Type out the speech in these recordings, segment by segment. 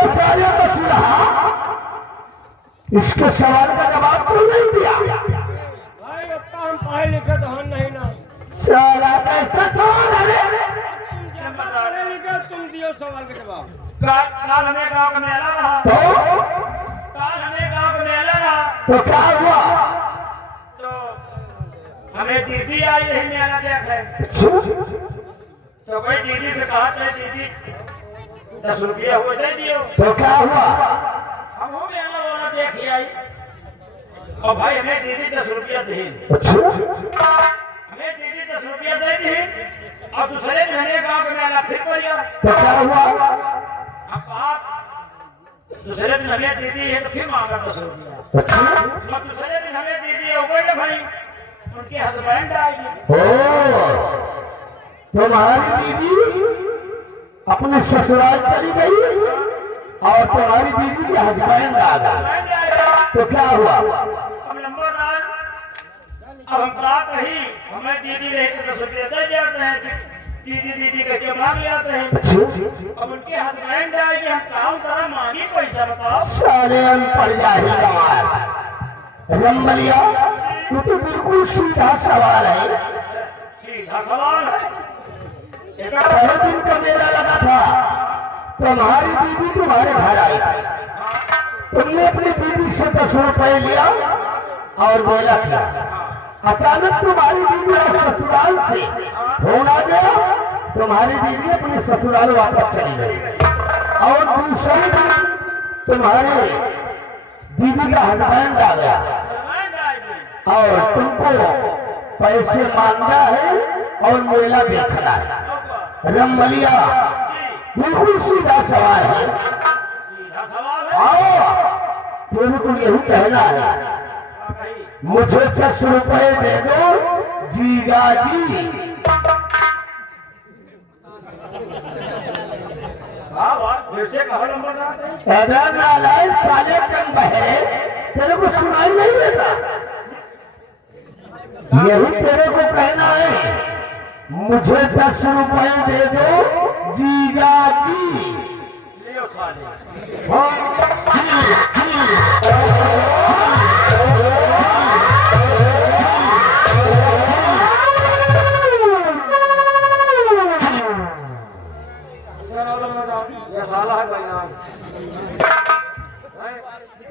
अरे सारे मसला इसके सवाल का जवाब क्यों नहीं दिया? भाई अब हम पढ़े लिखे तो हम नहीं ना। साला कैसा सवाल है रे? तुम ज्यादा पढ़े लिखे तुम दियो सवाल का जवाब। काल हमें गांव का मेला रहा, तो काल हमें गांव का मेला रहा, तो क्या हुआ? तो हमें दीदी आई रही मेला देख है। तो भाई दीदी से कहा था दीदी 10 रुपया हो दे दियो। तो क्या हुआ? हम हो मेला वाला देख ही आई और भाई हमें दीदी 10 रुपया दी, अच्छा हमें दीदी 10 रुपया दे दी और दूसरे दिन हमें गांव का मेला फिर पड़ गया। तो क्या हुआ? अब आप दूसरे दिन हमें दीदी है तो फिर मांगा 10 रुपया अच्छा और दूसरे दिन हमें दीदी है वो भाई उनके हस्बैंड आएगी। ओ तुम्हारी दीदी अपने ससुराल चली गई और तुम्हारी दीदी के हस्बैंड आ गए, तो क्या हुआ? अब नंबरदार अब हम बात रही हमें दीदी रहे तो 10 रुपया दे जाते हैं, दीदी दीदी कहते मांग जाते हैं। अच्छा अब उनके हस्बैंड आएगी हम काम करा मांगी पैसा बताओ। साले अनपढ़ जाहिल गंवार रंबलिया, तू तो बिल्कुल सीधा सवाल है। सीधा सवाल है। पहले दिन का मेला लगा था, तुम्हारी दीदी तुम्हारे घर आई थी, तुमने अपनी दीदी से 10 रुपए लिया और बोला किया। अचानक तुम्हारी दीदी के ससुराल से फोन आ गया, तुम्हारी दीदी अपने ससुराल वापस चली गई और दूसरे दिन तुम्हारे दीदी का हस्बैंड आ गया और तुमको पैसे मांगा है और मेला देखना है। रंबलिया बिल्कुल सीधा सवाल है। सीधा सवाल है। आओ तेरे को यही कहना है, मुझे 10 रुपए दे दो जीजा जी। वैसे कहो नंबरदार अगर नालायक साले कम बहरे, तेरे को सुनाई नहीं देता। यही तेरे को कहना है, मुझे 10 रुपए दे दो जीजा जी। लियो साले। ये साला है भाई नाम।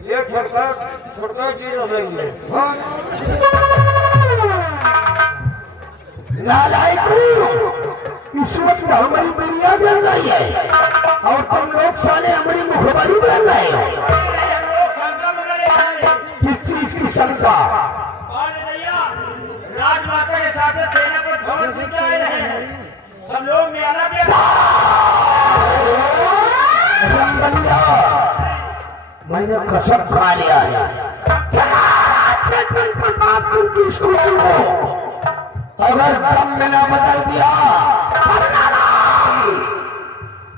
ये छोटा चीज हो रही है। नालायक इस वक्त हमारी दुनिया जल रही है और तुम लोग साले हमारी मुखबरी बन रहे हो। किस चीज की शंका? राजमाता के साथ सेना को ध्वस्त करके आए हैं। सब लोग मेला देख। मैंने कसम खा लिया है, प्रताप सिंह की स्कूटी को अगर दम में न बदल दिया,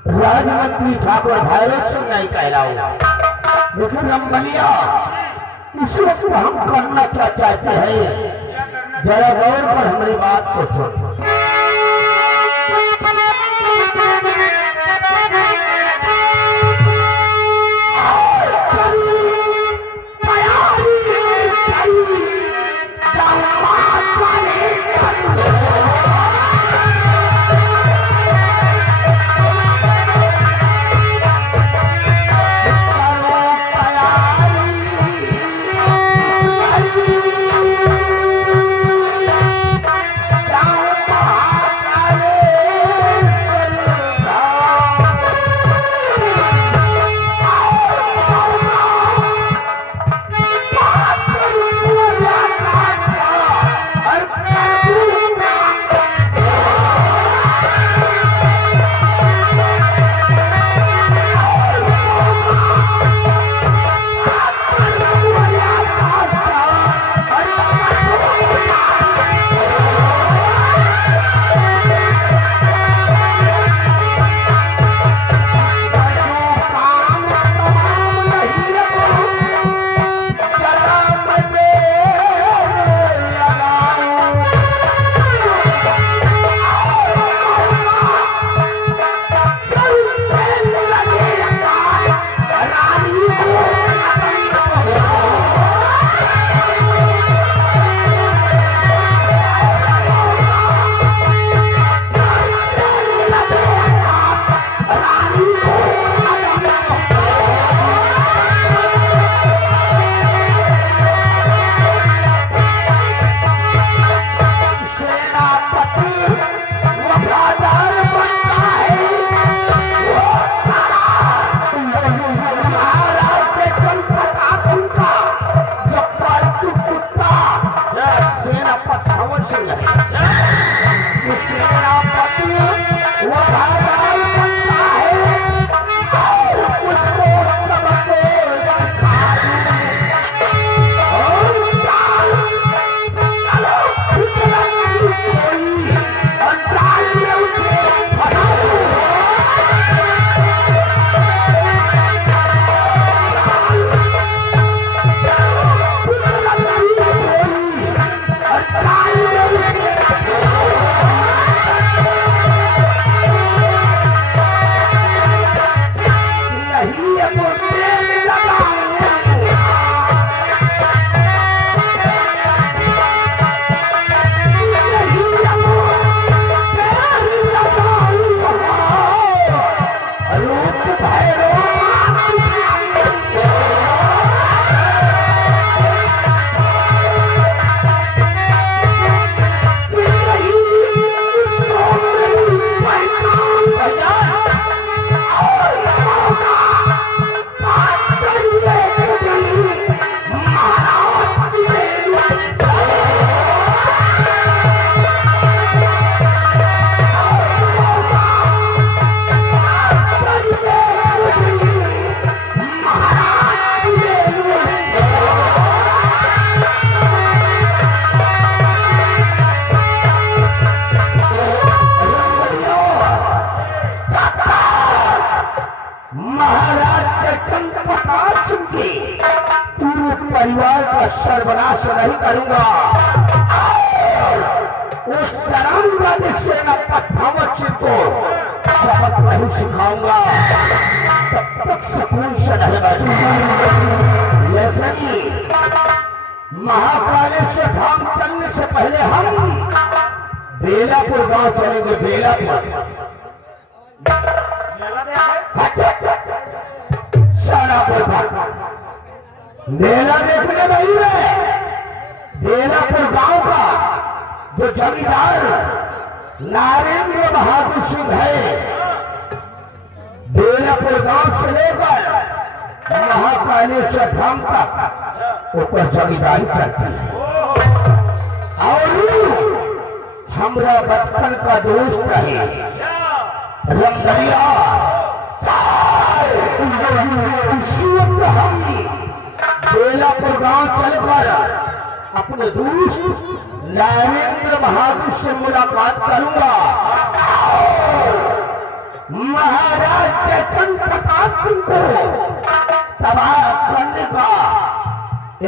राजमंत्री ठाकुर भैरव सिंह नहीं कहलाऊंगा। लेकिन रंबलिया इस वक्त हम करना क्या चाहते हैं, जरा गौर पर हमारी बात को सुन। अब तेल लगाऊंगा। रूप भैरव परिवार का सर्वनाश नहीं करूंगा। उस सरामवादी सेना भगवत सिंह को सबक नहीं सिखाऊंगा, तब तक सुकून से नहीं बैठूंगा। लेकिन महाकालेश्वर धाम चलने से पहले हम बेलापुर गांव चलेंगे। बेलापुर शाहपुर मेला देखने नहीं है। बेलापुर गांव का जो जमींदार नरेंद्र बहादुर सिंह है, बेलापुर गांव से लेकर महाकालेश्वर धाम तक ऊपर जमींदारी चलती है। और हमरा बचपन का दोस्त है रमदरिया, उसी वक्त हम बेलापुर गांव चलकर अपने दोस्त नरेंद्र बहादुर से मुलाकात करूंगा। महाराज जयचंद्र प्रताप सिंह को तबाह करने का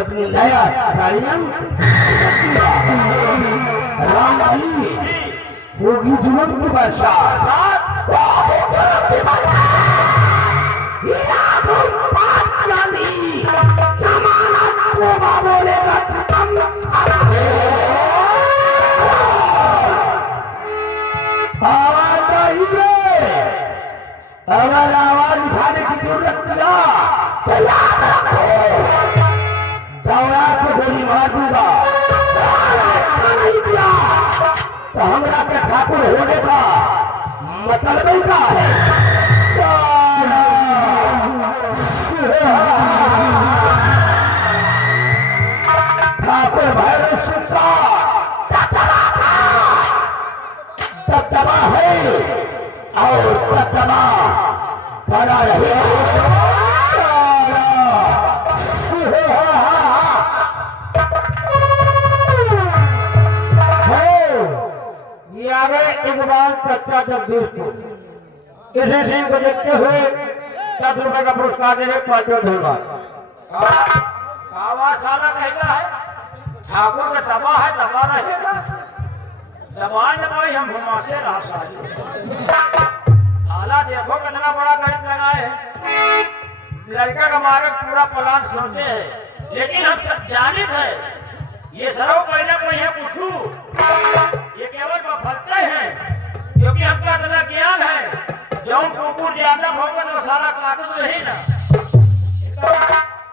एक नया षड्यंत्र राम अली होगी जुलम की बरसात। बोलेगा आवाज नहीं रे। अगर आवाज उठाने की जरूरत किया तो याद रखो, दौड़ा के गोली मार दूंगा। नहीं दिया तो हमरा के ठाकुर होने का मतलब ही क्या है। ठाकुर भैरव सिंह का दबदबा है और दबदबा बना रहे। ये आ गए इकबाल चचा जगदीशपुर। इसी सीन को देखते हुए 10 रुपए का पुरस्कार देने पार्टियों धन्यवाद। साला कहता है ठाकुर का दबा है, दबा रहेगा। दबाई हम घुमासे रहा साला। देखो कितना बड़ा गणित लगाए है। लड़का का मारे पूरा प्लान सोचते हैं, लेकिन हम सब जानित है ये सरो पहले को यह पूछू, ये केवल बफलते हैं क्योंकि हमका इतना ज्ञान है। जो कुकुर ज्यादा भोगे तो सारा काटत रही ना।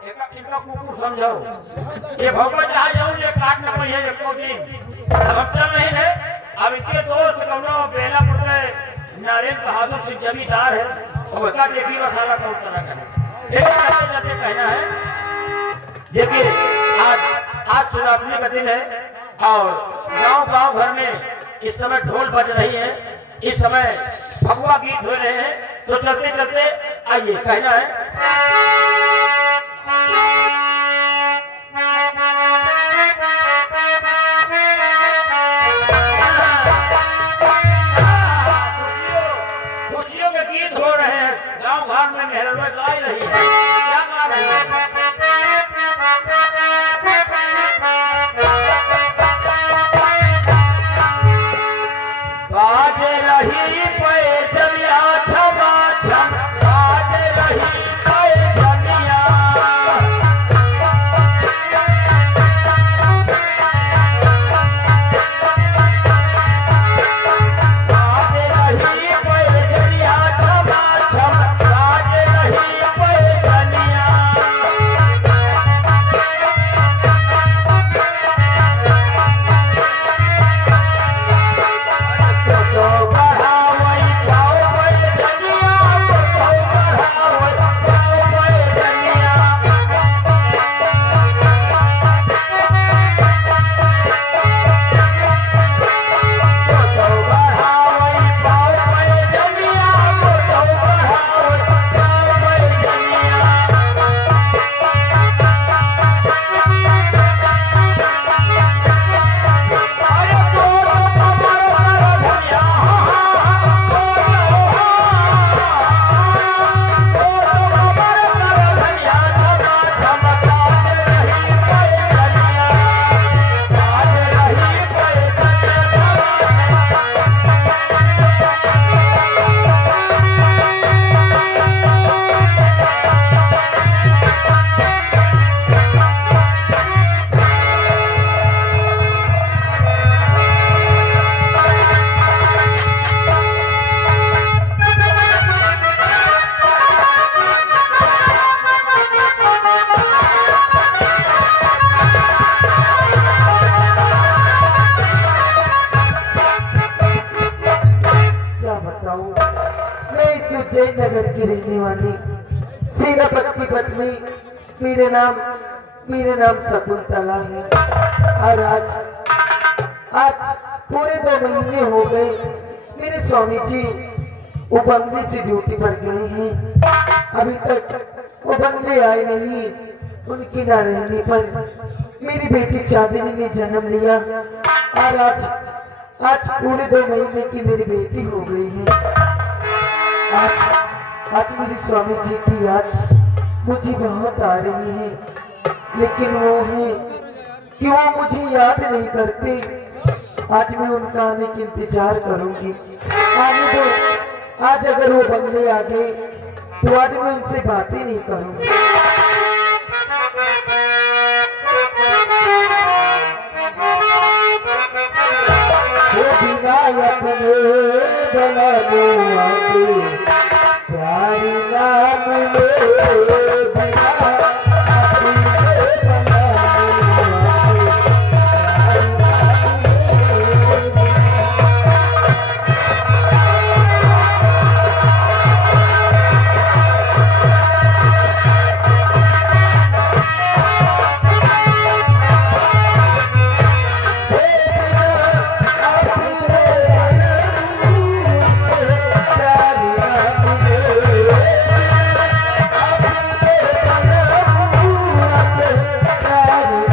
इनका कुकुर समझो, ये भोगे चाहे जाऊं ये काट न पाए एको दिन। अब चल नहीं है। अब इनके दोस्त कौनो बेलापुर के नरेंद्र बहादुर सिंह जमींदार है, उसका देखिए वो सारा कौन तरह का है। एक जाते कहना है देखिए आज शिवरात्रि का दिन है और गांव घर में इस समय ढोल बज रही है, इस समय भगवा गीत हो रहे हैं। तो चलते चलते आइए कहना है खुशियों के गीत हो रहे हैं। गांव घर में मेहरबा गा रही है। क्या गा रही है? बाज रही पैदलिया छमा छम, बाज रही पैदलिया की पत्नी, मेरे नाम शकुंतला है। और आज पूरे 2 महीने हो गए मेरे स्वामी जी वो बंगले से ड्यूटी पर गए हैं। अभी तक वो बंगले आए नहीं। उनके न रहने पर मेरी बेटी चांदनी ने जन्म लिया और आज पूरे 2 महीने की मेरी बेटी हो गई है। आज मेरे स्वामी जी की याद मुझे बहुत आ रही है, लेकिन वो है कि वो मुझे याद नहीं करते। आज मैं उनका आने की इंतजार करूंगी। आने दो, आज अगर वो बंगले आ गए तो आज मैं उनसे बातें नहीं करूंगी। अपने बनाने वाले प्यारी नाम ले बिना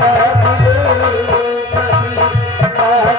अपने बनाने वाले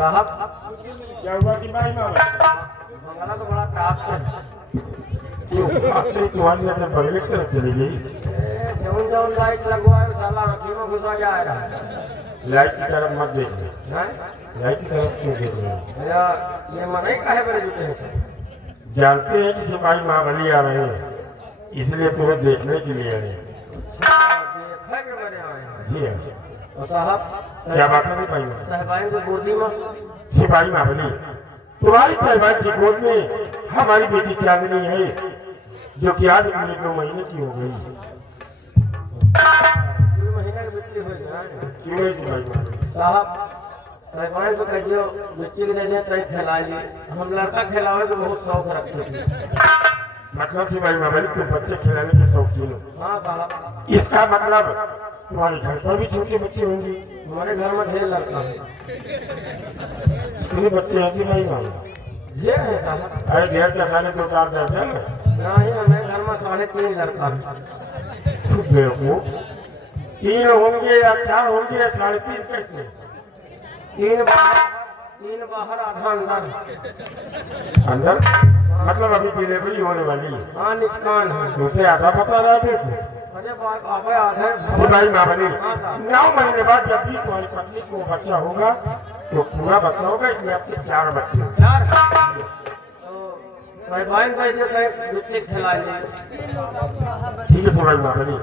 साहब क्या हुआ सिपाही मामा? बंगला तो बड़ा खराब है। क्यों आपने तुम्हारी नजर बंगले की तरफ चली गई? जौन जौन लाइट लगवाए साला आँखी में घुसा जाएगा। लाइट की तरफ मत देखो। हैं? लाइट की तरफ क्यों देख रहे हो? भैया ये मनाई काहे मेरे जूते हैं सर? जानते हैं कि सिपाही महाबली आ रहे हैं, इसलिए तुम्हें देखने के लिए आए हैं। देखा के बने आए हैं। जी हाँ। और साहब क्या बात है सिपाही महाबली? साहबाइन को गोदी में सिपाही महाबली, तुम्हारी साहिबान की गोद में हमारी बेटी चांदनी है, जो कि आज पूरे 2 महीने की हो गई। 2 महीने की बच्ची हुई है। क्यों है सिपाही महाबली? साहब साहबाइन को कहियो बच्ची के दे दे तय खिलाइए। हम लड़का खिलावे के बहुत शौक रखते थे। मतलब सिपाही महाबली तुम बच्चे खिलाने के शौकीन हो। हाँ साहब इसका मतलब तुम्हारे घर पर भी छोटे बच्चे होंगे। हमारे घर में ढेर लड़का है। कितने बच्चे हैं सिपाही महाबली? ये है साहब। अरे ढेर के साले 2-4 दर्जन है। नहीं हमें घर में 3.5 लड़का है। बेवकूफ, 3 होंगे या 4 होंगे या 3.5 कैसे? 3 बाहर आधा अंदर। अंदर मतलब अभी डिलीवरी होने वाली है। हाँ निष्कान है। दूसरे आधा बता रहा है बेटे। अरे आगे आधे सिपाही महाबली, हाँ साहब। 9 महीने बाद जब भी तुम्हारी पत्नी को बच्चा होगा तो पूरा बच्चा होगा, इसमें आपके 4 बच्चे हैं। 4 तो साहबाइन को जो बच्चे खिलाइए। ठीक है सिपाही महाबली,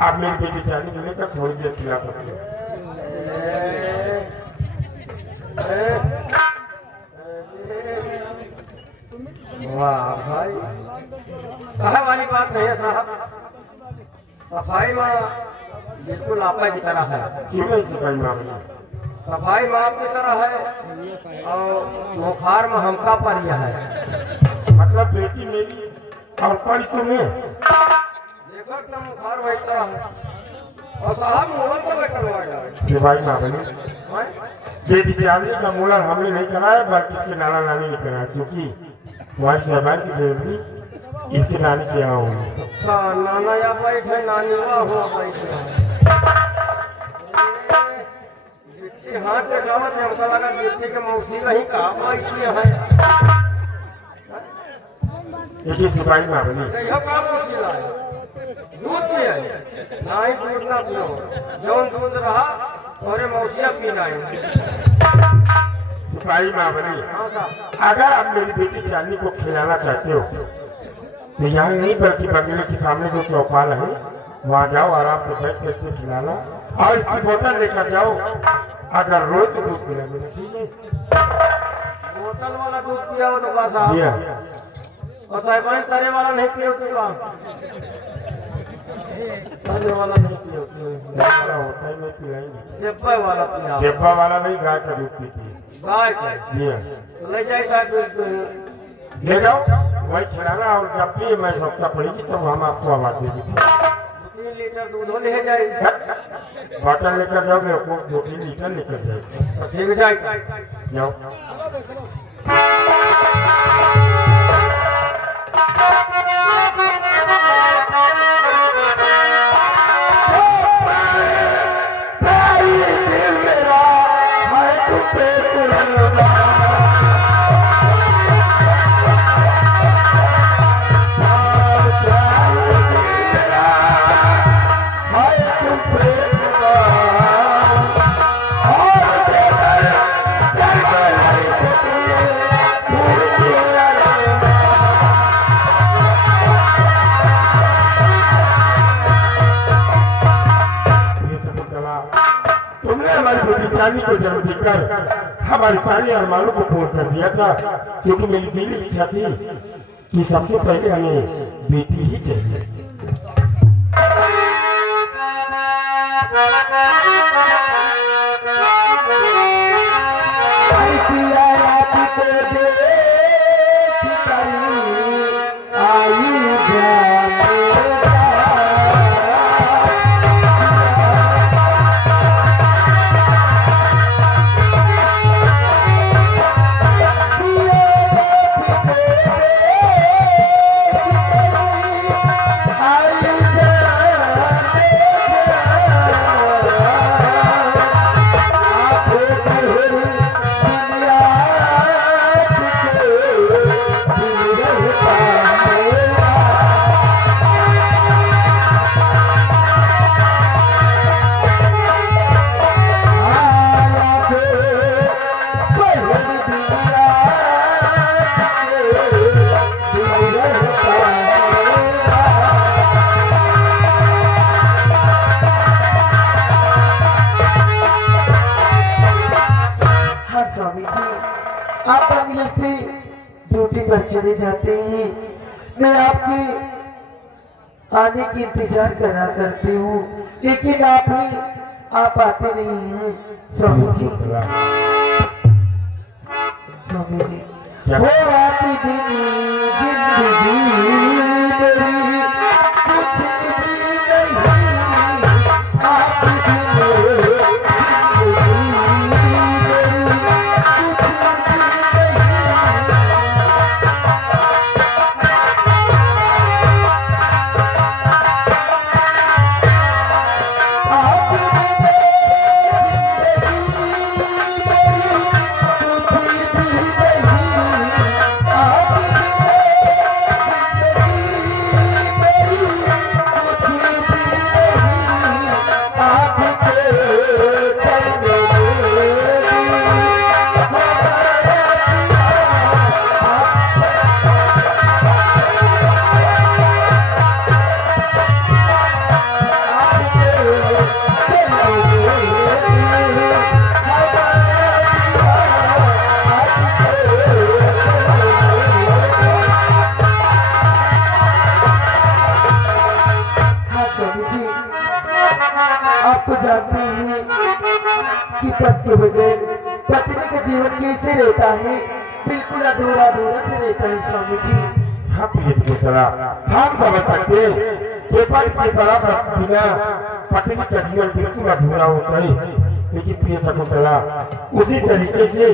आप मेरी बेटी चांदी को लेकर थोड़ी देर खिला सकते हो। वाह भाई कहे वाली बात नहीं है साहब। सफाई में बिल्कुल आपका की तरह है। क्यों है सिपाही महाबली? सफाई में आपकी तरह है और बुखार में हमका परिया है। मतलब बेटी मेरी और पड़ी तुम्हें। देखो एकदम बुखार वही तरह है। और साहब मोहन को बैठा जाए। सिपाही महाबली, बेटी चांदी का मूलन हमने नहीं कराया, बल्कि इसके नाना नानी ने कराया, क्योंकि तुम्हारी साहिबान की डिलीवरी इसके नानी के यहाँ होगी। अच्छा नाना या बैठे नानी हुआ बैठे हाथ में गावत है। हमको लगा बेटी के मौसी नहीं कहा बैठी है। देखिए सिपाही महाबली, यह काम मौसी लाए दूध पिए नहीं दूध ना पियो। जौन दूध रहा और मौसिया पी लाए। सिपाही महाबली, हाँ साहब। अगर आप मेरी बेटी चांदी को खिलाना चाहते हो तो यहाँ नहीं बल्कि बंगले के सामने जो चौपाल है वहाँ जाओ, आराम से बैठ कर इसे खिलाना और इसकी बोतल लेकर जाओ। अगर रोए तो दूध पिला देना, ठीक है? बोतल वाला दूध पिया हो तो का साहब। जी हाँ। और साहिबान तरे वाला नहीं पियो तो का तरे वाला नहीं पियो गाय वाला होता है नहीं पिलाएंगे। डिब्बे वाला पिया। डिब्बा वाला नहीं, गाय का दूध पीती है। गाय का जी हाँ। तो ले जाएगा ले जाओ, वही खिलाना और जब भी मैं आवश्यकता पड़ेगी तब हम आपको आवाज देंगे। 3 लीटर दूध ले जाएगा। बॉटल लेकर जाओगे, 2-3 लीटर लेकर जाओगे। ठीक जाएगा। जाओ। तुमने हमारी बेटी चांदी को जन्म देकर हमारे सारे अरमानों को पूर्ण कर दिया था, क्योंकि मेरी दिली इच्छा थी कि सबसे पहले हमें बेटी ही चाहिए। चले जाते हैं। मैं आपके आने की इंतजार करा करती हूँ, लेकिन आप आते नहीं हैं स्वामी जी। स्वामी जी वो आती बिनी जिंदगी मेरी कुछ भी नहीं, आप बिनु जिंदगी मेरी कुछ भी आप तो जानते हैं कि पति के बगैर पत्नी का जीवन कैसे रहता है, बिल्कुल अधूरा अधूरा से रहता है स्वामी जी। हाँ प्रिय पुत्रा, हम समझ सकते कि पति के बराबर बिना पत्नी का जीवन बिल्कुल अधूरा होता है, लेकिन प्रिय पुत्रा उसी तरीके से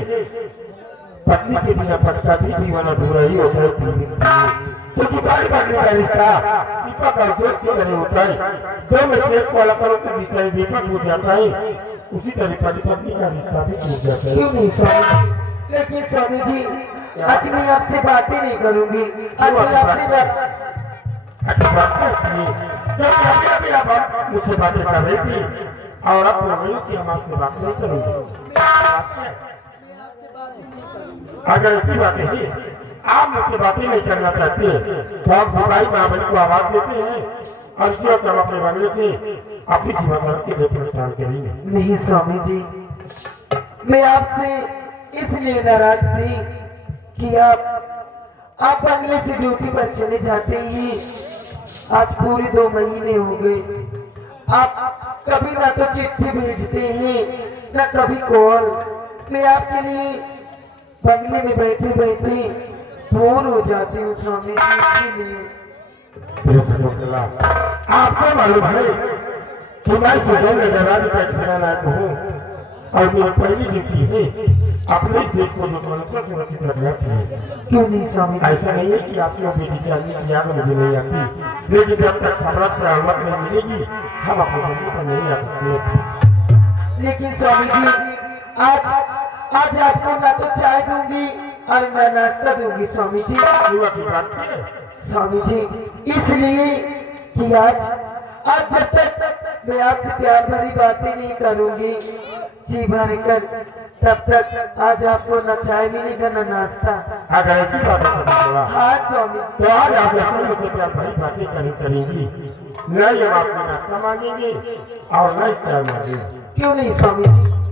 पत्नी के बिना पति का भी जीवन अधूरा ही होता है। क्योंकि पति पत्नी का रिश्ता दीपक और ज्योत की तरह होता है, दो में से एक को अलग करो तो जिस तरह दीपक टूट जाता है, उसी तरह पति पत्नी का रिश्ता भी टूट जाता है। क्यों नहीं स्वामी जी? लेकिन स्वामी जी आज मैं आपसे बातें नहीं करूंगी, आज मैं आपसे अभी आप मुझसे बातें कर रही थी और अब बोल रही कि हम आपसे बात नहीं करेंगे। अगर ऐसी बातें हैं, आप मुझसे बातें नहीं करना चाहते तो आप सिपाही महाबली को आवाज देते हैं और इसी वक्त हम अपने बंगले से अपनी सीमा सड़क के लिए प्रस्थान करेंगे। नहीं स्वामी जी, मैं आपसे इसलिए नाराज थी कि आप बंगले से ड्यूटी पर चले जाते हैं। आज पूरे 2 महीने हो गए, आप कभी ना तो चिट्ठी भेजते हैं ना कभी कॉल। मैं आपके लिए बंगले में बैठे बैठे बोर हो जाती हूँ स्वामी जी। आपको मालूम है कि मैं सुधर में जवानी का सेना नायक हूँ और मेरी पहली ड्यूटी है अपने देश को दुश्मनों से सुरक्षित रखना चाहिए। क्यों नहीं स्वामी जी? ऐसा नहीं है कि आपकी बेटी जाने की याद मुझे नहीं आती, लेकिन जब तक सम्राट से अनुमति नहीं मिलेगी हम अपने बंगले पर नहीं आ सकते। लेकिन स्वामी जी आज आपको ना तो चाय दूंगी और ना नाश्ता दूंगी स्वामी जी। युवा की बात है स्वामी जी, इसलिए कि आज जब तक मैं आपसे प्यार भरी बातें नहीं करूंगी जी भर कर, तब तक आज आपको न चाय मिलेगा न नाश्ता। अगर ऐसी बात है हाँ स्वामी जी। तो आज आप अपने मुझसे प्यार भरी बातें करेंगी, न ये आपसे नाश्ता मांगेंगे और न चाय मांगेंगे। क्यों नहीं स्वामी जी?